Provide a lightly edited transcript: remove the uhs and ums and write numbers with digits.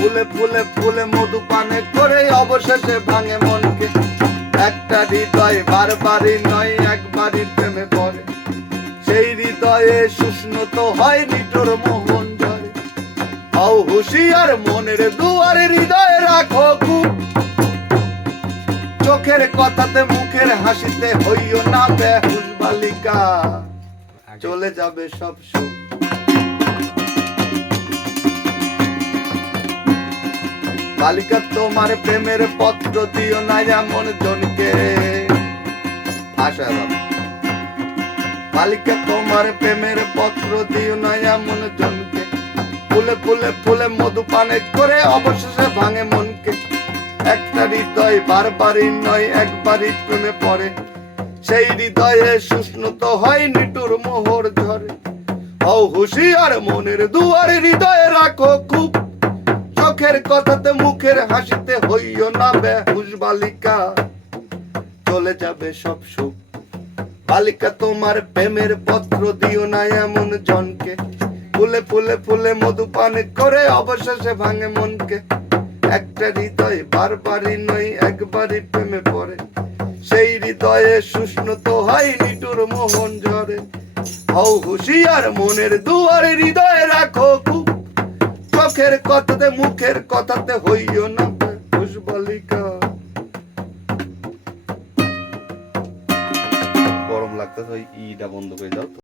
ফুলে ফুলে ফুলে মধু পানে করে অবশেষে ভাঙে মনকে। একটা হৃদয় বারবারই নয় একবারই প্রেমে পড়ে, সেই হৃদয়ে শুষ্ণত হয় নিটোর মোহন ঝরে। হও হুঁশিয়ার মনের দুয়ারে হৃদয়ে রাখো খুব, চোখের কথাতে মুখের হাসিতে হইও না বেহুশ বালিকা, চলে যাবে সব সুখ। বালিকা তোমার প্রেমের পত্র দিও না এমন জনকে। আশা বালিকা তোমার প্রেমের পত্র দিও না এমন জনকে। ফুলে ফুলে ফুলে মধু পানে করে অবশেষে ভাঙে মনকে। একটা হৃদয় বারবারই নয় একবারই প্রেমে পড়ে, সেই হৃদয়ে শুষ্ণত হয় নিটুর মোহর ঝরে। হও হুঁশিয়ার মনের দুয়ারে হৃদয়ে রাখো খুব, চোখের কথাতে মুখের হাসিতে হইও না বেহুশ বালিকা, চলে যাবে সব সুখ। বালিকা তোমার প্রেমের পত্র দিও না এমন জনকে। ফুলে ফুলে ফুলে মধু পান করে অবশেষে ভাঙে মনকে। একটা হৃদয় বারবারই নয় একবারই প্রেমে পড়ে, সেই হৃদয়ে শুষ্ণত হয় নিটুর মোহন ঝরে। হও হুঁশিয়ার মনের দুয়ারে হৃদয়ে রাখো খুব, চোখের কথাতে মুখের কথাতে হইও না বেহুশ বালিকা। গরম লাগতেছে, ওই ইটা বন্ধ করে দাও।